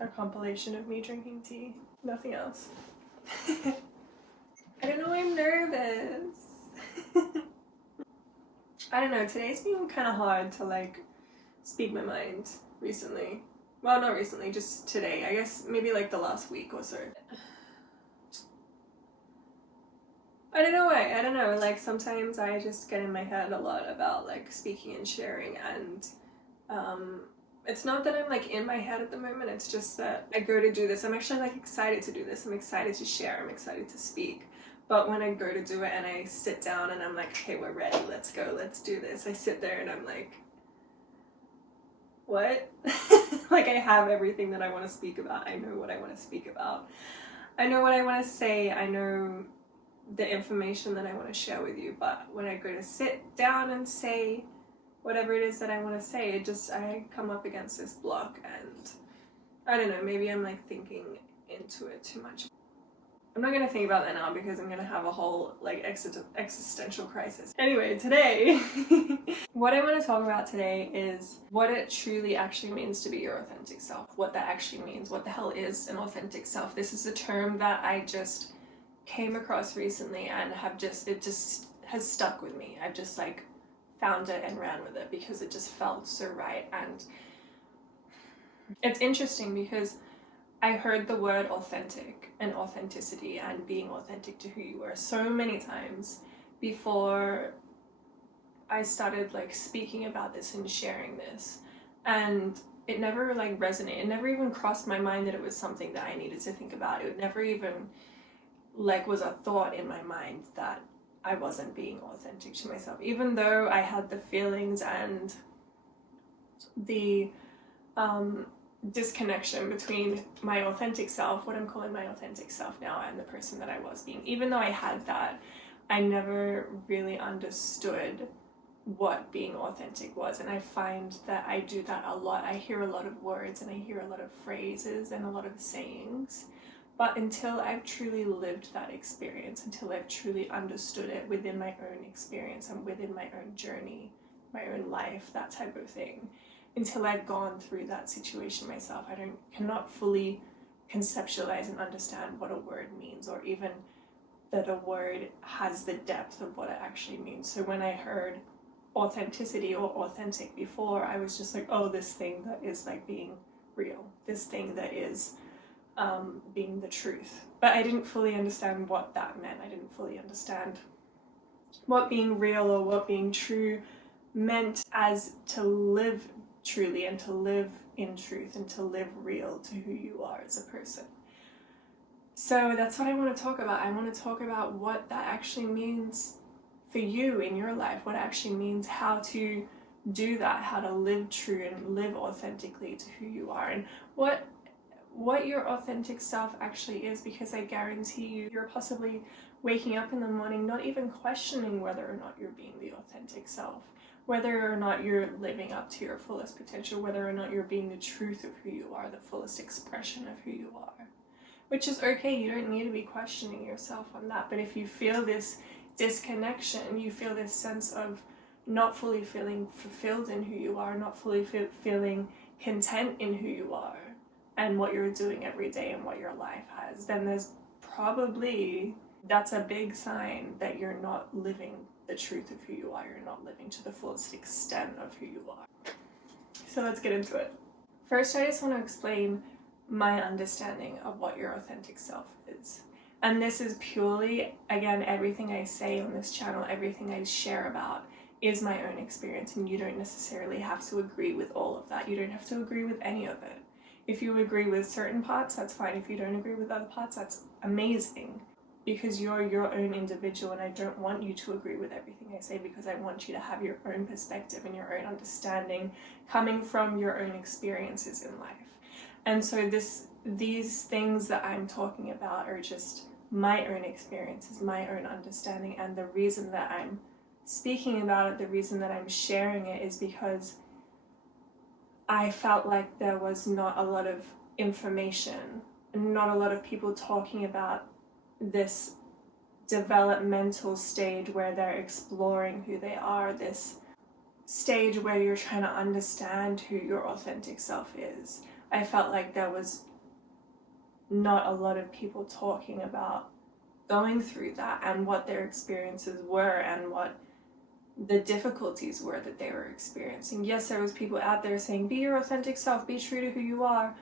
A compilation of me drinking tea, nothing else. I don't know why I'm nervous. I don't know, today's been kind of hard to like speak my mind recently. Well, not recently, just today. I guess maybe like the last week or so. I don't know why, I don't know, like sometimes I just get in my head a lot about like speaking and sharing, and it's not that I'm like in my head at the moment, it's just that I go to do this. I'm actually like excited to do this. I'm excited to share. I'm excited to speak. But when I go to do it and I sit down and I'm like, okay, we're ready. Let's go. Let's do this. I sit there and I'm like, what? Like I have everything that I want to speak about. I know what I want to speak about. I know what I want to say. I know the information that I want to share with you. But when I go to sit down and say whatever it is that I want to say, I come up against this block, and I don't know, maybe I'm like thinking into it too much. I'm not going to think about that now because I'm going to have a whole like existential crisis. Anyway, today, what I want to talk about today is what it truly actually means to be your authentic self. What that actually means. What the hell is an authentic self? This is a term that I just came across recently and it just has stuck with me. I've just like found it and ran with it because it just felt so right. And it's interesting because I heard the word authentic and authenticity and being authentic to who you were so many times before I started like speaking about this and sharing this, and it never like resonated. It never even crossed my mind that it was something that I needed to think about. It never even like was a thought in my mind that I wasn't being authentic to myself, even though I had the feelings and the disconnection between my authentic self, what I'm calling my authentic self now, and the person that I was being. Even though I had that, I never really understood what being authentic was. And I find that I do that a lot. I hear a lot of words and I hear a lot of phrases and a lot of sayings. But until I've truly lived that experience, until I've truly understood it within my own experience and within my own journey, my own life, that type of thing, until I've gone through that situation myself, I cannot fully conceptualize and understand what a word means, or even that a word has the depth of what it actually means. So when I heard authenticity or authentic before, I was just like, oh, this thing that is like being real, this thing that is being the truth. But I didn't fully understand what that meant. I didn't fully understand what being real or what being true meant as to live truly and to live in truth and to live real to who you are as a person. So that's what I want to talk about. I want to talk about what that actually means for you in your life, what it actually means, how to do that, how to live true and live authentically to who you are, and what your authentic self actually is, because I guarantee you're possibly waking up in the morning not even questioning whether or not you're being the authentic self, whether or not you're living up to your fullest potential, whether or not you're being the truth of who you are, the fullest expression of who you are. Which is okay, you don't need to be questioning yourself on that. But if you feel this disconnection, you feel this sense of not fully feeling fulfilled in who you are, not fully feeling content in who you are and what you're doing every day and what your life has, then that's a big sign that you're not living the truth of who you are. You're not living to the fullest extent of who you are. So let's get into it. First, I just want to explain my understanding of what your authentic self is. And this is purely, again, everything I say on this channel, everything I share about is my own experience, and you don't necessarily have to agree with all of that. You don't have to agree with any of it. If you agree with certain parts, that's fine. If you don't agree with other parts, that's amazing, because you're your own individual, and I don't want you to agree with everything I say, because I want you to have your own perspective and your own understanding coming from your own experiences in life. And so these things that I'm talking about are just my own experiences, my own understanding, and the reason that I'm speaking about it, the reason that I'm sharing it, is because I felt like there was not a lot of information, not a lot of people talking about this developmental stage where they're exploring who they are, this stage where you're trying to understand who your authentic self is. I felt like there was not a lot of people talking about going through that and what their experiences were and what the difficulties were that they were experiencing. Yes, there was people out there saying, be your authentic self, be true to who you are,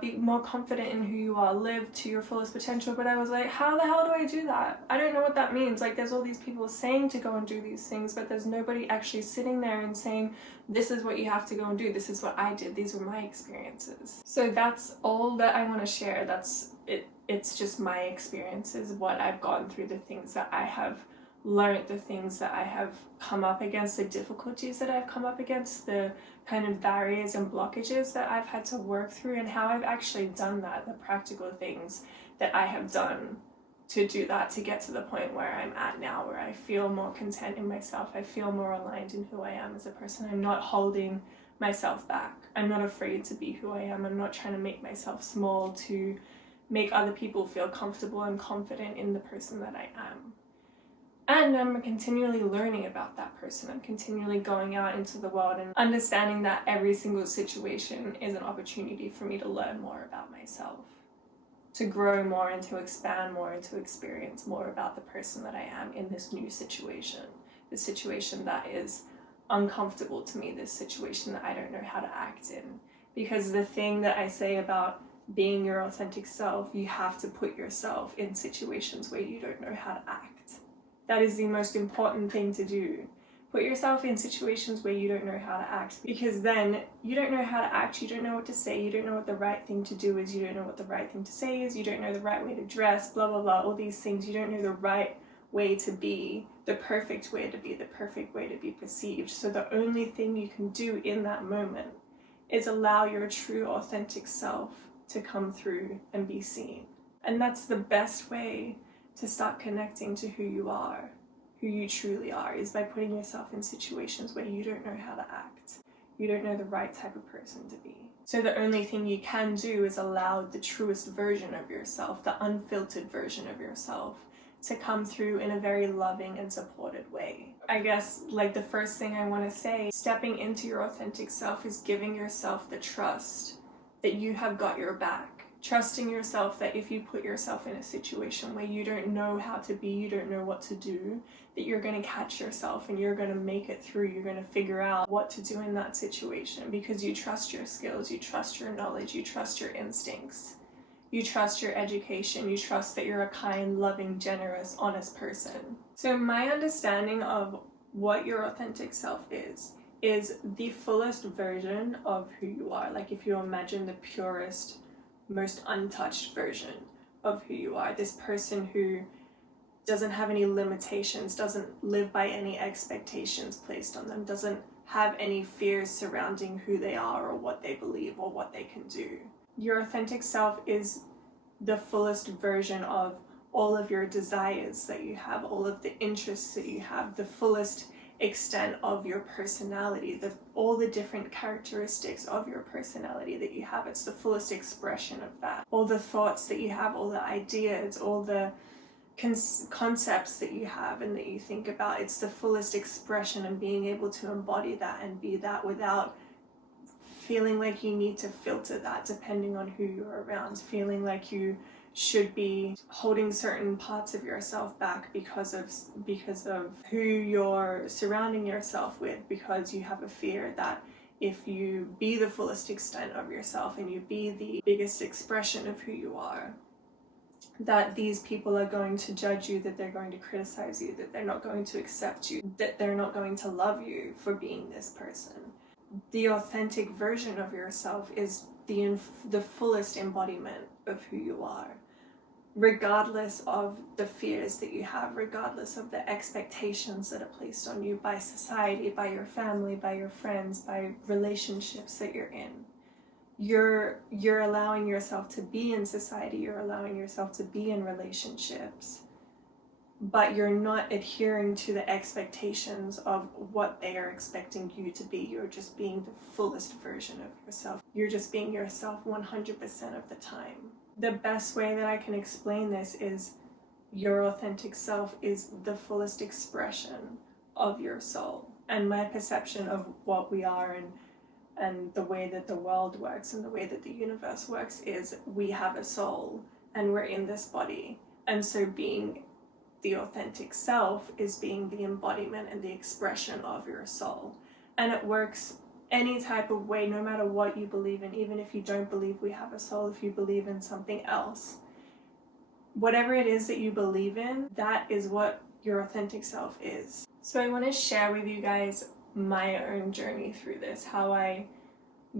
be more confident in who you are, live to your fullest potential. But I was like, how the hell do I do that? I don't know what that means. Like, there's all these people saying to go and do these things, but there's nobody actually sitting there and saying, this is what you have to go and do. This is what I did. These were my experiences. So that's all that I want to share. That's it. It's just my experiences, what I've gone through, the things that I have learned, the things that I have come up against, the difficulties that I've come up against, the kind of barriers and blockages that I've had to work through, and how I've actually done that, the practical things that I have done to do that, to get to the point where I'm at now, where I feel more content in myself, I feel more aligned in who I am as a person. I'm not holding myself back. I'm not afraid to be who I am. I'm not trying to make myself small to make other people feel comfortable and confident in the person that I am. And I'm continually learning about that person. I'm continually going out into the world and understanding that every single situation is an opportunity for me to learn more about myself, to grow more and to expand more and to experience more about the person that I am in this new situation, the situation that is uncomfortable to me, this situation that I don't know how to act in. Because the thing that I say about being your authentic self, you have to put yourself in situations where you don't know how to act. That is the most important thing to do. Put yourself in situations where you don't know how to act, because then you don't know how to act, you don't know what to say, you don't know what the right thing to do is, you don't know what the right thing to say is, you don't know the right way to dress, blah, blah, blah, all these things. You don't know the right way to be, the perfect way to be, the perfect way to be perceived. So the only thing you can do in that moment is allow your true authentic self to come through and be seen. And that's the best way to start connecting to who you are, who you truly are, is by putting yourself in situations where you don't know how to act. You don't know the right type of person to be. So the only thing you can do is allow the truest version of yourself, the unfiltered version of yourself, to come through in a very loving and supported way. I guess, like, the first thing I want to say, stepping into your authentic self is giving yourself the trust that you have got your back. Trusting yourself that if you put yourself in a situation where you don't know how to be, you don't know what to do, that you're going to catch yourself and you're going to make it through. You're going to figure out what to do in that situation because you trust your skills, you trust your knowledge, you trust your instincts, you trust your education, you trust that you're a kind, loving, generous, honest person. So my understanding of what your authentic self is the fullest version of who you are. Like, if you imagine the purest, most untouched version of who you are, this person who doesn't have any limitations, doesn't live by any expectations placed on them, doesn't have any fears surrounding who they are or what they believe or what they can do. Your authentic self is the fullest version of all of your desires that you have, all of the interests that you have, the fullest extent of your personality, all the different characteristics of your personality that you have. It's the fullest expression of that. All the thoughts that you have, all the ideas, all the concepts that you have and that you think about, it's the fullest expression, and being able to embody that and be that without feeling like you need to filter that depending on who you're around, feeling like you should be holding certain parts of yourself back because of who you're surrounding yourself with, because you have a fear that if you be the fullest extent of yourself and you be the biggest expression of who you are, that these people are going to judge you, that they're going to criticize you, that they're not going to accept you, that they're not going to love you for being this person. The authentic version of yourself is the fullest embodiment of who you are, regardless of the fears that you have, regardless of the expectations that are placed on you by society, by your family, by your friends, by relationships that you're in. You're allowing yourself to be in society, you're allowing yourself to be in relationships, but you're not adhering to the expectations of what they are expecting you to be. You're just being the fullest version of yourself. You're just being yourself 100% of the time. The best way that I can explain this is your authentic self is the fullest expression of your soul. And my perception of what we are and and the way that the world works and the way that the universe works is we have a soul and we're in this body. And so being the authentic self is being the embodiment and the expression of your soul. And it works any type of way, no matter what you believe in, even if you don't believe we have a soul, if you believe in something else. Whatever it is that you believe in, that is what your authentic self is. So I want to share with you guys my own journey through this, how I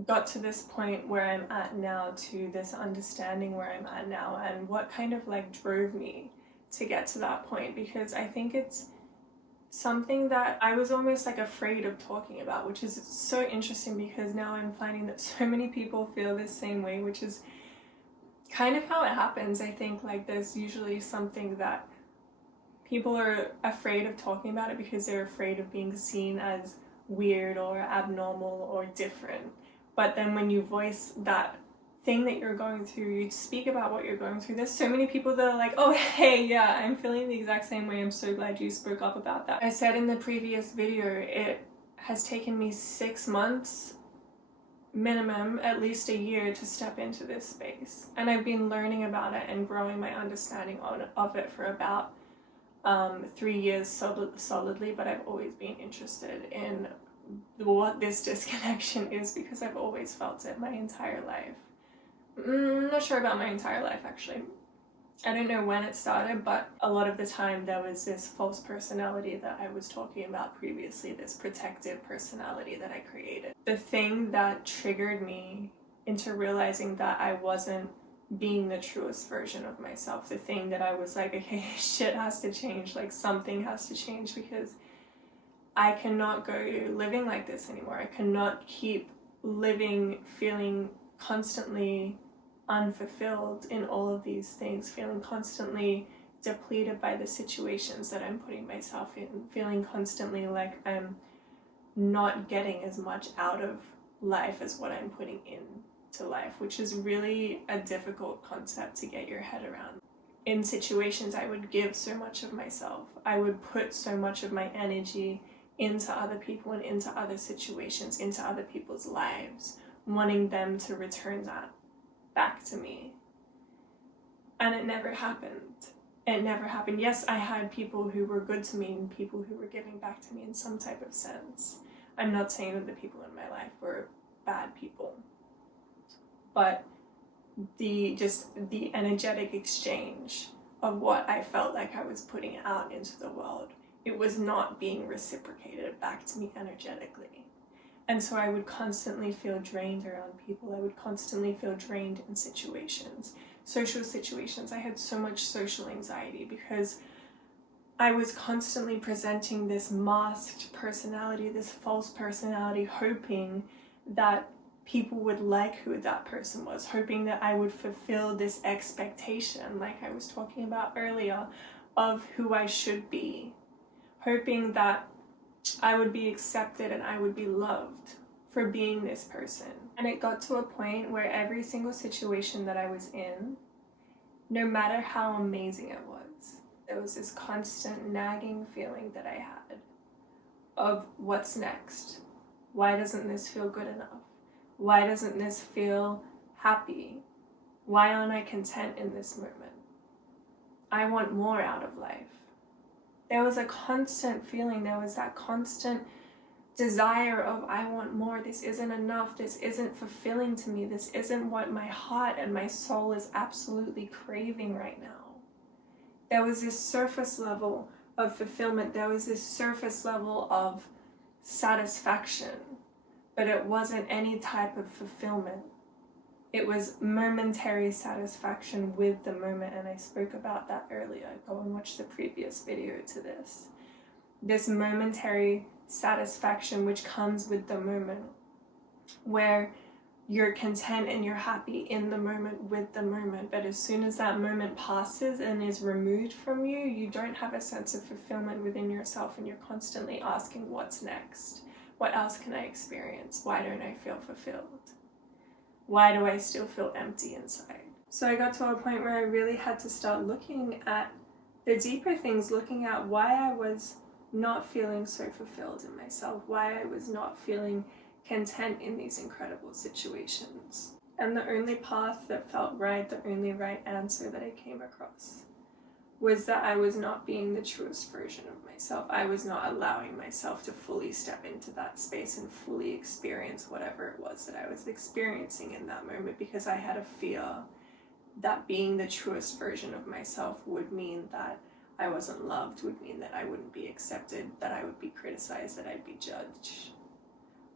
got to this point where I'm at now, to this understanding where I'm at now, and what kind of like drove me to get to that point, because I think it's something that I was almost like afraid of talking about, which is so interesting because now I'm finding that so many people feel this same way, which is kind of how it happens. I think like there's usually something that people are afraid of talking about it because they're afraid of being seen as weird or abnormal or different. But then when you voice that thing that you're going through, you speak about what you're going through, there's so many people that are like, oh hey, yeah, I'm feeling the exact same way, I'm so glad you spoke up about that. I said in the previous video, it has taken me 6 months minimum, at least a year, to step into this space, and I've been learning about it and growing my understanding of it for about 3 years solidly, but I've always been interested in what this disconnection is because I've always felt it my entire life. I'm not sure about my entire life, actually. I don't know when it started, but a lot of the time there was this false personality that I was talking about previously, this protective personality that I created. The thing that triggered me into realizing that I wasn't being the truest version of myself, the thing that I was like, okay, shit has to change, like something has to change, because I cannot go living like this anymore. I cannot keep living feeling constantly unfulfilled in all of these things, feeling constantly depleted by the situations that I'm putting myself in, feeling constantly like I'm not getting as much out of life as what I'm putting into life, which is really a difficult concept to get your head around. In situations, I would give so much of myself. I would put so much of my energy into other people and into other situations, into other people's lives, wanting them to return that back to me. And it never happened. It never happened. Yes, I had people who were good to me and people who were giving back to me in some type of sense. I'm not saying that the people in my life were bad people, but the energetic exchange of what I felt like I was putting out into the world, it was not being reciprocated back to me energetically. And so I would constantly feel drained around people. I would constantly feel drained in situations, social situations. I had so much social anxiety because I was constantly presenting this masked personality, this false personality, hoping that people would like who that person was, hoping that I would fulfill this expectation, like I was talking about earlier, of who I should be, hoping that I would be accepted and I would be loved for being this person. And it got to a point where every single situation that I was in, no matter how amazing it was, there was this constant nagging feeling that I had of what's next? Why doesn't this feel good enough? Why doesn't this feel happy? Why aren't I content in this moment? I want more out of life. There was a constant feeling, there was that constant desire of, I want more, this isn't enough, this isn't fulfilling to me, this isn't what my heart and my soul is absolutely craving right now. There was this surface level of fulfillment, there was this surface level of satisfaction, but it wasn't any type of fulfillment. It was momentary satisfaction with the moment, and I spoke about that earlier. Go and watch the previous video to this. This momentary satisfaction which comes with the moment, where you're content and you're happy in the moment with the moment, but as soon as that moment passes and is removed from you, you don't have a sense of fulfillment within yourself, and you're constantly asking, what's next? What else can I experience? Why don't I feel fulfilled? Why do I still feel empty inside? So I got to a point where I really had to start looking at the deeper things, looking at why I was not feeling so fulfilled in myself, why I was not feeling content in these incredible situations. And the only path that felt right, the only right answer that I came across, was that I was not being the truest version of myself. I was not allowing myself to fully step into that space and fully experience whatever it was that I was experiencing in that moment, because I had a fear that being the truest version of myself would mean that I wasn't loved, would mean that I wouldn't be accepted, that I would be criticized, that I'd be judged.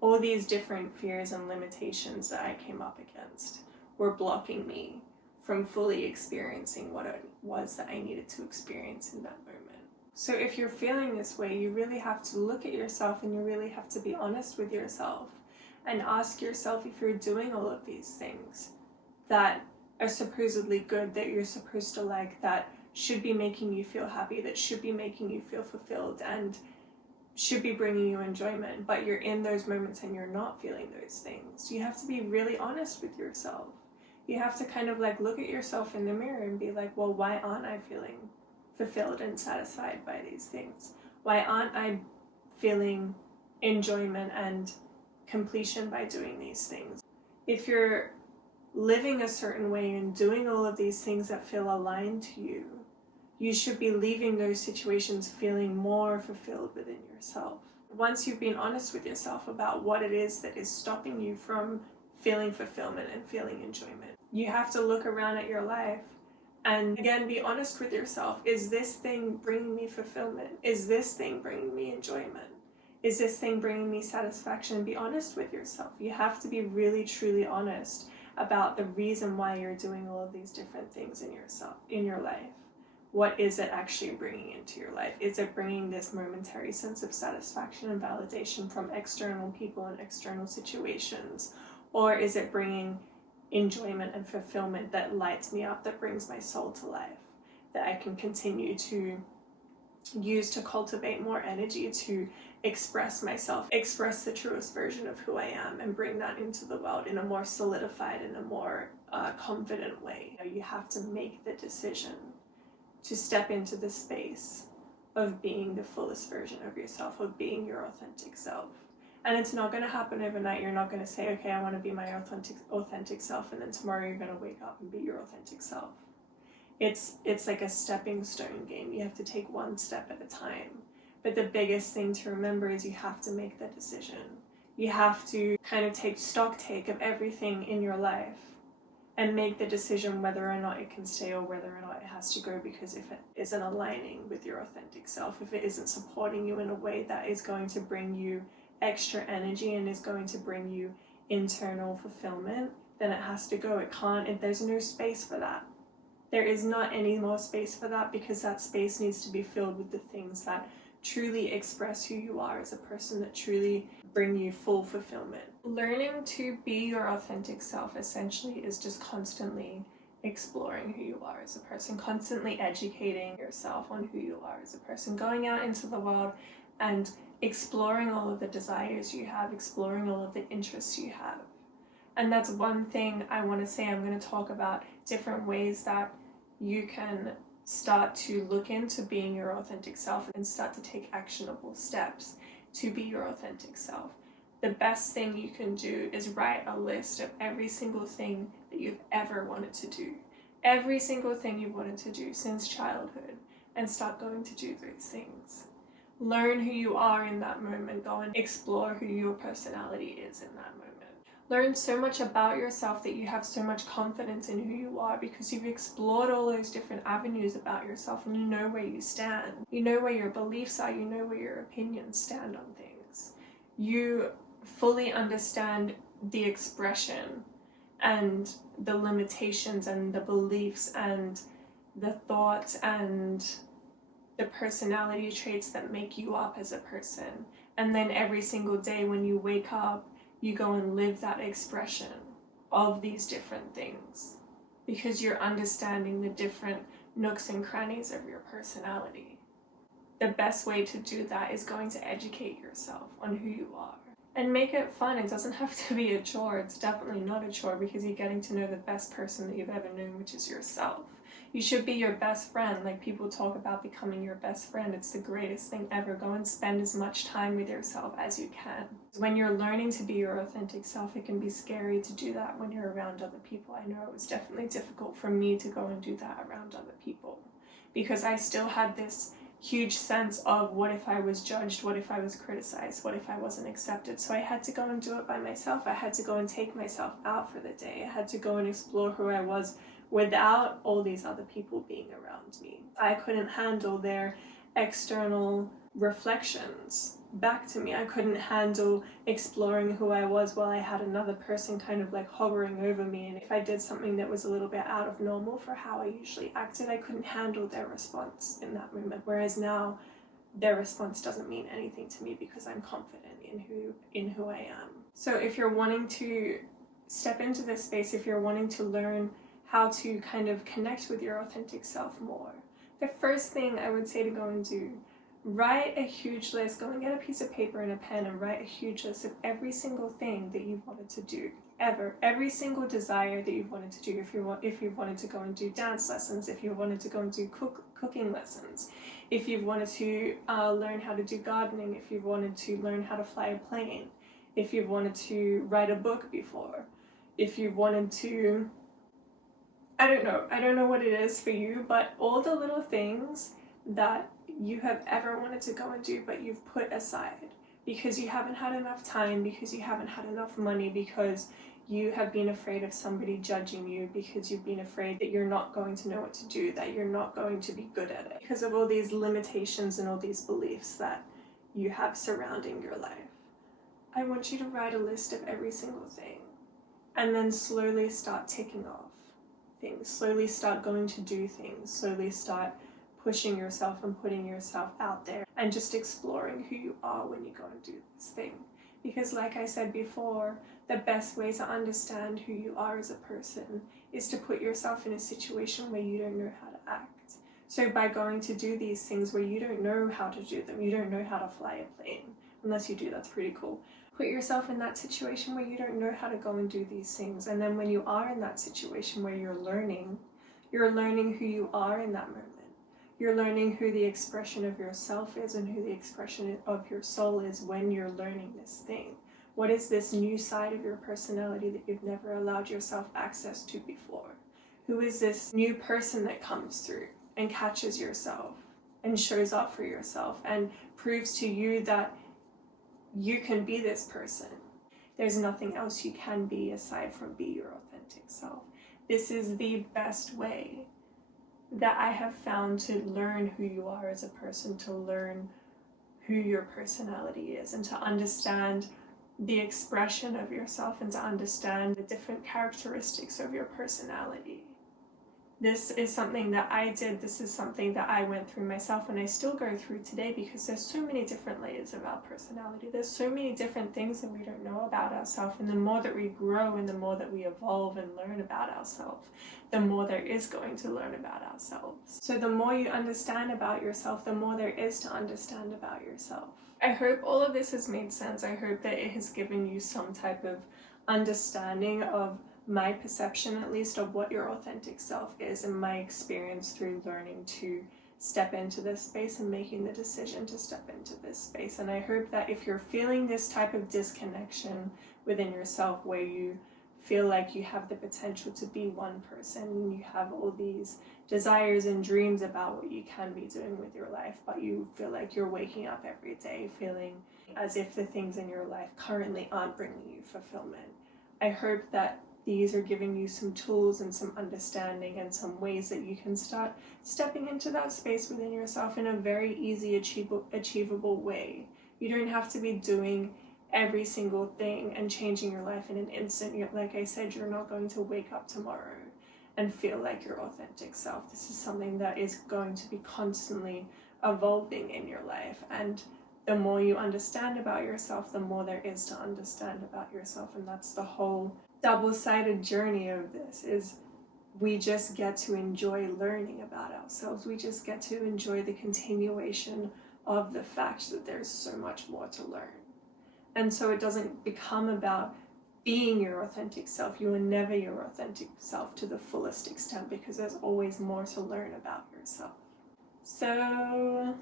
All these different fears and limitations that I came up against were blocking me from fully experiencing what it was that I needed to experience in that moment. So if you're feeling this way, you really have to look at yourself, and you really have to be honest with yourself and ask yourself if you're doing all of these things that are supposedly good, that you're supposed to like, that should be making you feel happy, that should be making you feel fulfilled and should be bringing you enjoyment, but you're in those moments and you're not feeling those things. You have to be really honest with yourself. You have to kind of like look at yourself in the mirror and be like, well, why aren't I feeling fulfilled and satisfied by these things? Why aren't I feeling enjoyment and completion by doing these things? If you're living a certain way and doing all of these things that feel aligned to you, you should be leaving those situations feeling more fulfilled within yourself. Once you've been honest with yourself about what it is that is stopping you from feeling fulfillment and feeling enjoyment, you have to look around at your life and again be honest with yourself. Is this thing bringing me fulfillment? Is this thing bringing me enjoyment? Is this thing bringing me satisfaction? Be honest with yourself. You have to be really truly honest about the reason why you're doing all of these different things in your life. What is it actually bringing into your life? Is it bringing this momentary sense of satisfaction and validation from external people and external situations? Or is it bringing enjoyment and fulfillment that lights me up, that brings my soul to life, that I can continue to use to cultivate more energy, to express myself, express the truest version of who I am, and bring that into the world in a more solidified and a more confident way? You have to make the decision to step into the space of being the fullest version of yourself, of being your authentic self. And it's not going to happen overnight. You're not going to say, okay, I want to be my authentic self, and then tomorrow you're going to wake up and be your authentic self. It's like a stepping stone game. You have to take one step at a time. But the biggest thing to remember is you have to make the decision. You have to kind of take of everything in your life and make the decision whether or not it can stay or whether or not it has to go, because if it isn't aligning with your authentic self, if it isn't supporting you in a way that is going to bring you extra energy and is going to bring you internal fulfillment, then it has to go. It can't, there's no space for that. There is not any more space for that, because that space needs to be filled with the things that truly express who you are as a person, that truly bring you full fulfillment. Learning to be your authentic self essentially is just constantly exploring who you are as a person, constantly educating yourself on who you are as a person, going out into the world and exploring all of the desires you have, exploring all of the interests you have. And that's one thing I want to say. I'm going to talk about different ways that you can start to look into being your authentic self and start to take actionable steps to be your authentic self. The best thing you can do is write a list of every single thing that you've ever wanted to do, every single thing you've wanted to do since childhood, and start going to do those things. Learn who you are in that moment. Go and explore who your personality is in that moment. Learn so much about yourself that you have so much confidence in who you are, because you've explored all those different avenues about yourself and you know where you stand. You know where your beliefs are. You know where your opinions stand on things. You fully understand the expression and the limitations and the beliefs and the thoughts and the personality traits that make you up as a person. And then every single day when you wake up, you go and live that expression of these different things, because you're understanding the different nooks and crannies of your personality. The best way to do that is going to educate yourself on who you are and make it fun. It doesn't have to be a chore. It's definitely not a chore, because you're getting to know the best person that you've ever known, which is yourself. You should be your best friend. Like, people talk about becoming your best friend. It's the greatest thing ever. Go and spend as much time with yourself as you can. When you're learning to be your authentic self, it can be scary to do that when you're around other people. I know it was definitely difficult for me to go and do that around other people, because I still had this huge sense of, what if I was judged? What if I was criticized? What if I wasn't accepted? So I had to go and do it by myself. I had to go and take myself out for the day. I had to go and explore who I was without all these other people being around me. I couldn't handle their external reflections back to me. I couldn't handle exploring who I was while I had another person kind of like hovering over me. And if I did something that was a little bit out of normal for how I usually acted, I couldn't handle their response in that moment. Whereas now, their response doesn't mean anything to me because I'm confident in who I am. So if you're wanting to step into this space, if you're wanting to learn how to kind of connect with your authentic self more, the first thing I would say to go and do, write a huge list. Go and get a piece of paper and a pen and write a huge list of every single thing that you've wanted to do ever, every single desire that you've wanted to do. If you've wanted to go and do dance lessons, if you wanted to go and do cooking lessons, if you've wanted to learn how to do gardening, if you've wanted to learn how to fly a plane, if you've wanted to write a book before, if you've wanted to, I don't know what it is for you, but all the little things that you have ever wanted to go and do but you've put aside because you haven't had enough time, because you haven't had enough money, because you have been afraid of somebody judging you, because you've been afraid that you're not going to know what to do, that you're not going to be good at it, because of all these limitations and all these beliefs that you have surrounding your life. I want you to write a list of every single thing and then slowly start ticking off things, slowly start going to do things, slowly start pushing yourself and putting yourself out there and just exploring who you are when you go and do this thing. Because like I said before, the best way to understand who you are as a person is to put yourself in a situation where you don't know how to act. So by going to do these things where you don't know how to do them, you don't know how to fly a plane, unless you do, that's pretty cool. Put yourself in that situation where you don't know how to go and do these things. And then when you are in that situation where you're learning who you are in that moment. You're learning who the expression of yourself is and who the expression of your soul is when you're learning this thing. What is this new side of your personality that you've never allowed yourself access to before? Who is this new person that comes through and catches yourself and shows up for yourself and proves to you that you can be this person? There's nothing else you can be aside from be your authentic self. This is the best way that I have found to learn who you are as a person, to learn who your personality is, and to understand the expression of yourself and to understand the different characteristics of your personality. This is something that I did, this is something that I went through myself and I still go through today, because there's so many different layers of our personality. There's so many different things that we don't know about ourselves, and the more that we grow and the more that we evolve and learn about ourselves, the more there is going to learn about ourselves. So the more you understand about yourself, the more there is to understand about yourself. I hope all of this has made sense. I hope that it has given you some type of understanding of my perception, at least, of what your authentic self is, and my experience through learning to step into this space and making the decision to step into this space. And I hope that if you're feeling this type of disconnection within yourself, where you feel like you have the potential to be one person and you have all these desires and dreams about what you can be doing with your life, but you feel like you're waking up every day feeling as if the things in your life currently aren't bringing you fulfillment, I hope that these are giving you some tools and some understanding and some ways that you can start stepping into that space within yourself in a very easy, achievable way. You don't have to be doing every single thing and changing your life in an instant. Like I said, you're not going to wake up tomorrow and feel like your authentic self. This is something that is going to be constantly evolving in your life. And the more you understand about yourself, the more there is to understand about yourself. And that's the whole double-sided journey of this, is we just get to enjoy learning about ourselves. We just get to enjoy the continuation of the fact that there's so much more to learn. And so it doesn't become about being your authentic self. You are never your authentic self to the fullest extent because there's always more to learn about yourself. So